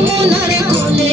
I'm not con el